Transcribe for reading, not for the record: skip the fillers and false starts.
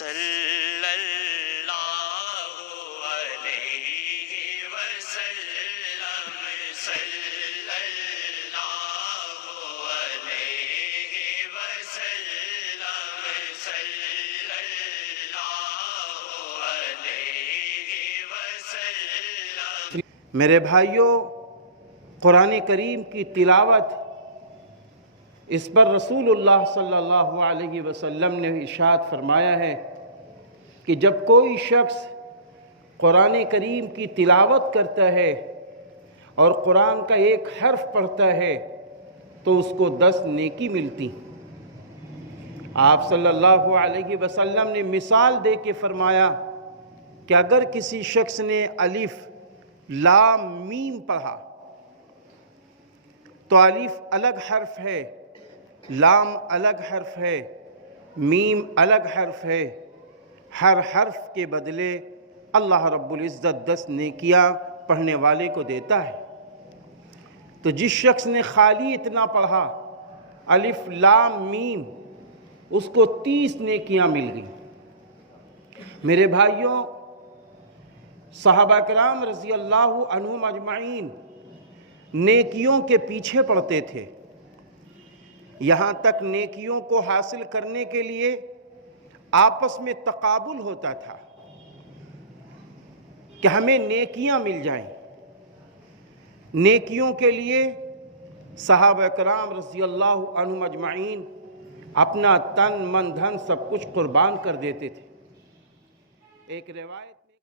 صلی اللہ علیہ وسلم صلی اللہ علیہ وسلم صلی اللہ علیہ وسلم۔ میرے بھائیوں، قرآن کریم کی تلاوت، اس پر رسول اللہ صلی اللہ علیہ وسلم نے ارشاد فرمایا ہے کہ جب کوئی شخص قرآن کریم کی تلاوت کرتا ہے اور قرآن کا ایک حرف پڑھتا ہے تو اس کو 10 نیکی ملتی۔ آپ صلی اللہ علیہ وسلم نے مثال دے کے فرمایا کہ اگر کسی شخص نے الف لام میم پڑھا تو الف الگ حرف ہے، لام الگ حرف ہے، میم الگ حرف ہے، ہر حرف کے بدلے اللہ رب العزت 10 نیکیاں پڑھنے والے کو دیتا ہے۔ تو جس شخص نے خالی اتنا پڑھا الف لام میم، اس کو 30 نیکیاں مل گئیں۔ میرے بھائیوں، صحابہ کرام رضی اللہ عنہم اجمعین نیکیوں کے پیچھے پڑتے تھے، یہاں تک نیکیوں کو حاصل کرنے کے لیے آپس میں تقابل ہوتا تھا کہ ہمیں نیکیاں مل جائیں۔ نیکیوں کے لیے صحابہ کرام رضی اللہ عنہم اجمعین اپنا تن من دھن سب کچھ قربان کر دیتے تھے۔ ایک روایت